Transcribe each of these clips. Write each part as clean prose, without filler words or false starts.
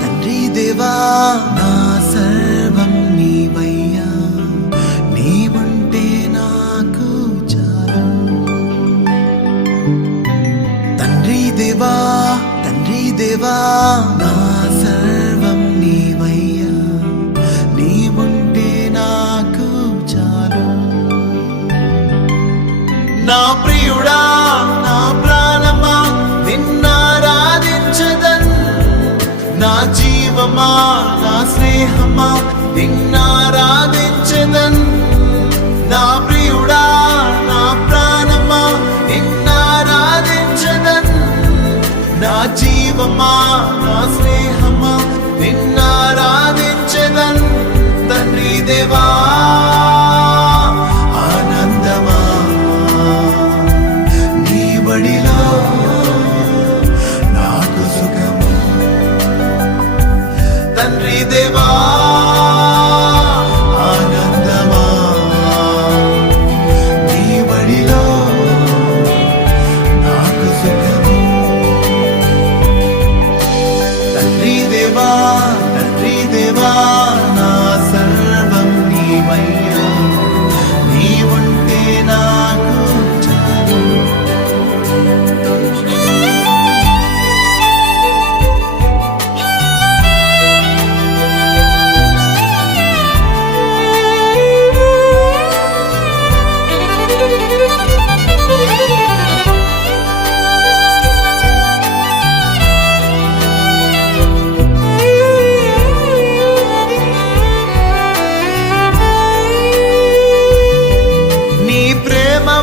తండ్రి దేవా నా సర్వం నీవయ్యా, నీవుంటే నాకు చాలు. తండ్రి దేవా నా సర్వం నీవయ్యా, నీవుంటే నాకు చాలు. నా ప్రియుడా నా ప్రాణమా నిన్నారాధించదన్, నా జీవమా నా స్నేహమా నిన్నారాధించదన్. నా ప్రియుడా నా ప్రాణమా నిన్నారాధించదన్, నా జీవమా నా స్నేహమా నిన్నారాధించదన్. తండ్రి దేవా ఆనందమా నీ బడిలో నాకు సుఖము. తండ్రి దేవా ఆనందమా నీ బడిలో నాకు సుఖము. తండ్రి దేవా నా సర్వం నీవయ్యా, నీవుంటే నాకు చాలు.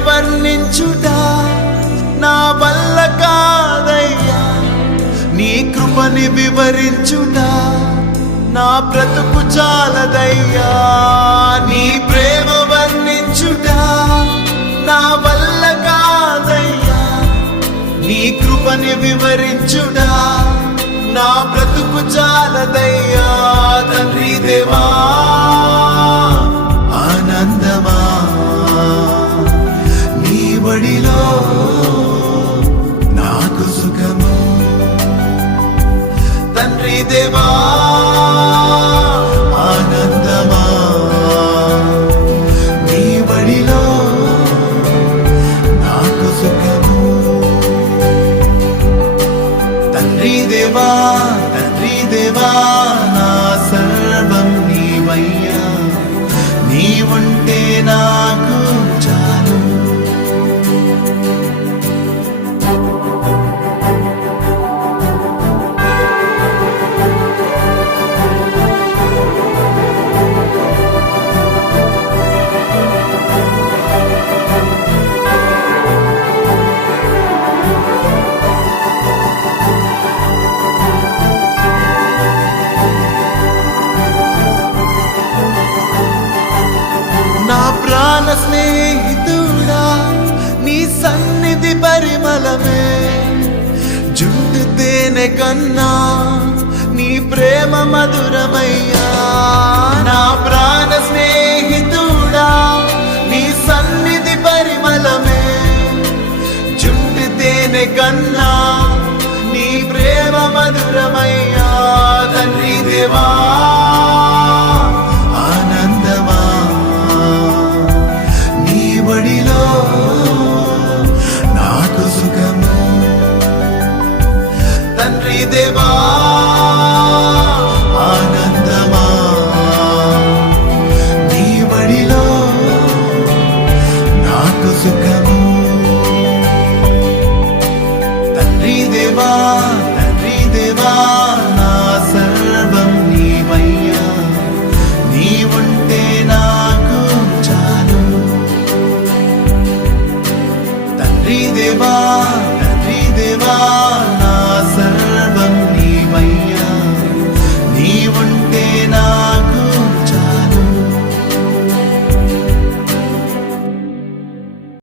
వర్ణించుట నా వల్ల కాదయ్యా, నీ కృపని వివరించుట నా బ్రతుకు చాలదయ్యా. నీ ప్రేమ వర్ణించుట నా వల్ల కాదయ్యా, నీ కృపని వివరించుట నా బ్రతుకు చాలదయ్యా. తండ్రి దేవా ఆనందమా బడిలో నాకు సుఖము. తండ్రి దేవా ఆనందమా నీ బడిలో నాకు సుఖము. తండ్రి దేవా నా సర్వం నీవయ్యా, నీవుంటే నాకు చాలు. నా ప్రాణ స్నేహితుడా నీ సన్నిధి పరిమళమే, జుంటు తేనె కన్నా నీ ప్రేమ మధురమయ్యా. నా ప్రాణ స్నేహితుడా నీ సన్నిధి పరిమళమే, జుంటు తేనె కన్నా నీ ప్రేమ మధురమయ్యా. తండ్రి దేవా ఆనందమా నీ బడిలో నాకు సుఖము. తండ్రి దేవా